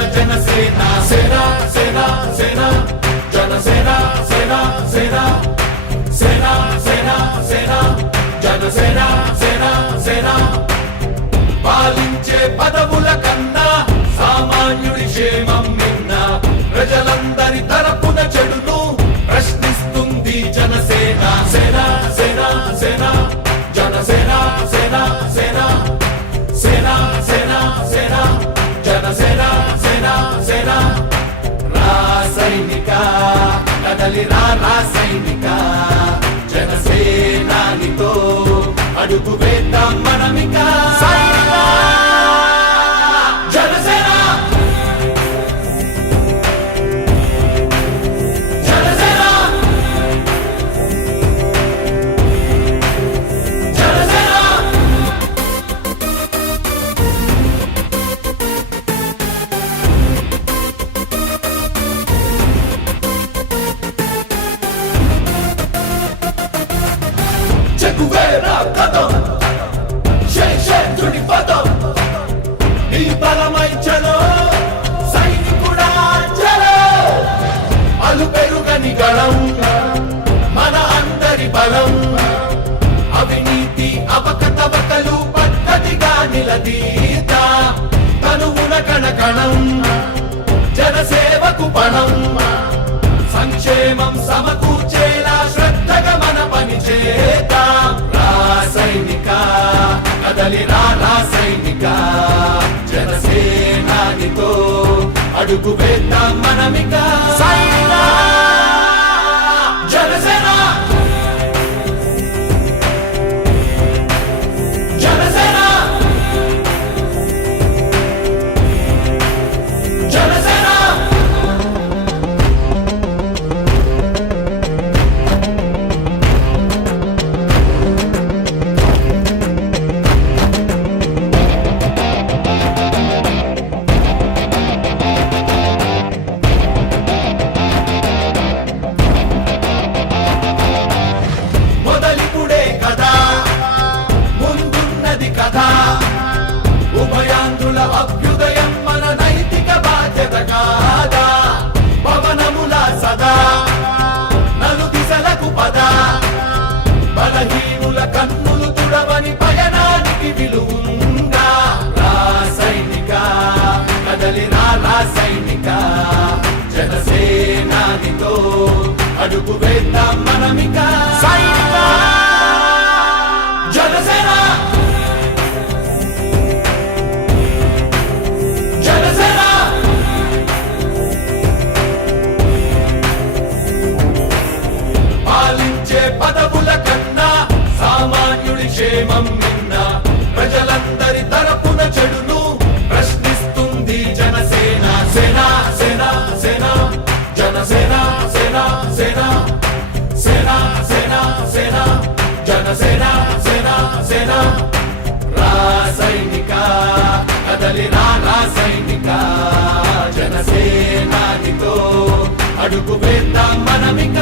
మన జనసేన సేన సేన సేన జనసేన సేన సేన సేన సేన సేన జనసేన సేన సేన పాలించే పదవుల కన్నా సామాన్యుడి క్షేమం నిన్న ప్రజలందరి తరపున చెడును ప్రశ్నిస్తుంది జనసేన సేన సేన సేన జనసేన సేన సేన సేన సేన సేన జనసేన సేన సేన రాసైనిక కదలి రాసైనిక జనసేనానితో అడుగు వేద్దాం మనమిక కదం శేషుడి పదం నీ బలమై చలో సైనికుడా చలో అలు పెరుగని గళం మన అందరి బలం అవినీతి అవకతవకలు పద్ధతిగా నిలదీత తనువున కణకణం జనసేవకు పణం సంక్షేమం సమకూర్చేలా శ్రద్ధగా మన పని చేద్దాం రాసైనిక కదలి రాసైనిక జనసేనానితో అడుగు వేద్దాం మనమిక జనసేన జనసేన జనసేన ఉభయాంధ్రుల అభ్యుదయం మన నైతిక బాధ్యత కాదా పవనముల సదా నలు దిశలకు పద బలహీనుల కన్నులు తుడవని పయనానికి విలువుందా రాసైనిక కదలి రాసైనిక జనసేనానితో అడుగు వేద్దాం మనమిక జనసేన పదవుల కన్నా సామాన్యుడి క్షేమం నిన్న ప్రజలందరి తరపున చెడును ప్రశ్నిస్తుంది జనసేన సేన సేన సేన జనసేన సేన సేన సేన సేన సేన జనసేన సేన సేన రాసైనిక కదలి రాసైనిక జనసేనానితో అడుగు వేద్దాం మనమిక